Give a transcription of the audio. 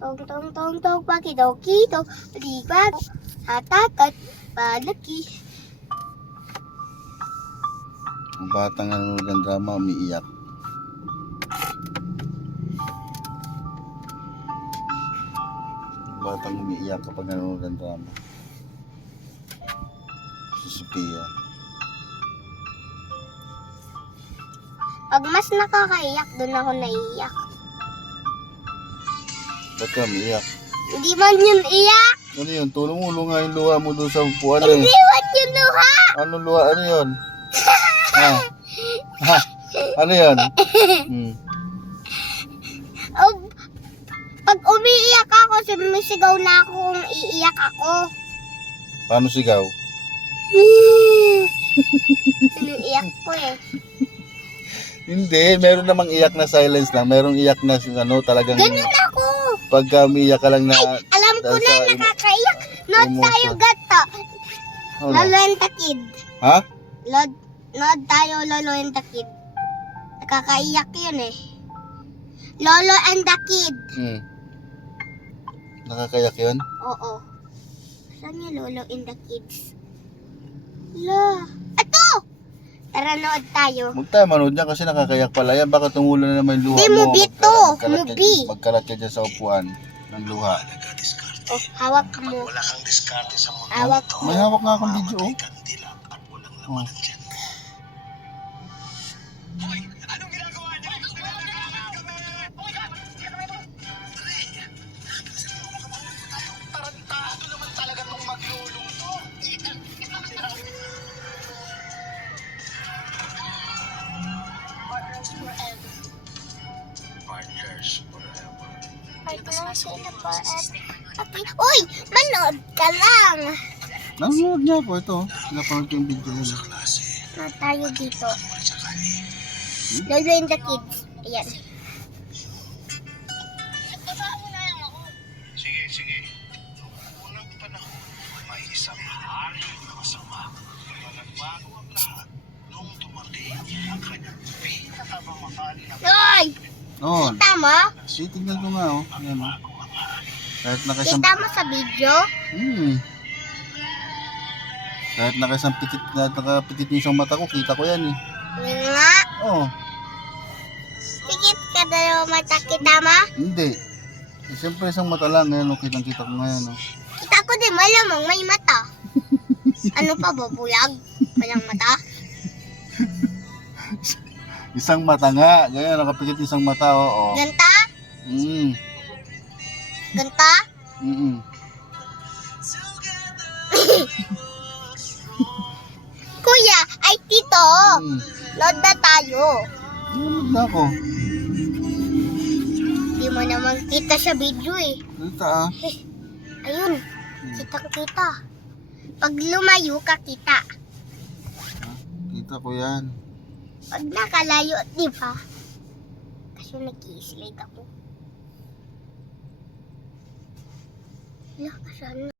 Tong tong tong tong pakidokito, libat, hatakat, palaki. Ang batang nanonood ng drama, umiiyak. Ang batang umiiyak kapag nanonood ng drama. Si Sophia. Pag mas nakakaiyak, doon ako naiiyak. Ba't ka umiiyak? Hindi man yun iyak! Ano yun? Tulong-ulo nga yung luha mo doon sa upuan Hindi eh. man yun luha! Anong luha? Ano yun? Ha? Ha? Ano yun? Oh, pag umiiyak ako, sumisigaw na ako kung iiyak ako. Paano sigaw? Iiyak ko eh. Hindi, meron namang iyak na silence lang. Merong iyak na ano, talagang Ganun ako! pagka umiiyak ka lang na Alam ko dahil na, sa nakakaiyak. Not emotion. tayo gato. Ano? Lolo and the Kid. Ha? Not tayo Lolo and the Kid. Nakakaiyak yun eh. Lolo and the Kid. Nakakayak yun? Oo. Saan yung Lolo and the Kids? La. Ito! Tara, nood tayo. Huwag tayo manood niya kasi nakakayak pala yan. Baka tumulo na naman yung luha Hindi, mo. movie to. Movie. Magkalat ka dyan sa upuan ng luha. Oh, hawak mo. Wala kang diskarte sa mundo. Hawak May mo. hawak nga akong video oh. Kandila at walang Oh. laman dyan. Hoy! Anong ginagawa niyo? Tarantado naman talaga tong maglulong to. Partners forever. Uy! Manood ka lang! Nanonood niya ako ito. Napanood ko yung video yun. Klase. Na tayo dito. Ano sa kali? Lolo and the Kids. Ayan. Sige, sige. Noong unang panahon, may isang hari na masama. Kaya nagbago ang lahat nung dumating ang kanyang pinakamamahali na Uy! Oo. Kita mo? Tignan ko nga oh. Ayan oh. Kahit nakisang... Kita mo sa video? Kahit nakisang nakapitit yung isang mata ko, kita ko yan eh. Yun nga. Oo. Pikit ka na yung mata. Kita mo? Hindi. Eh, siyempre isang mata lang. Ngayon oh. Kitang-kita ko ngayon oh. Kita ko din. Malamang may mata. Ano pa ba? Bulag? Walang mata? Isang mata nga. Ngayon nakapikit isang mata oh. Ganta? Ganta? Kuya, ay tito. Load na tayo. Nanonood na ako. Hindi mo naman kita sa video eh. Kita ah. Ayun. Kitang-kita. Pag lumayo ka, kita. Kita ko yan. Pag nakalayo, di ba? Kasi nag-i-slide ako. Wala, saan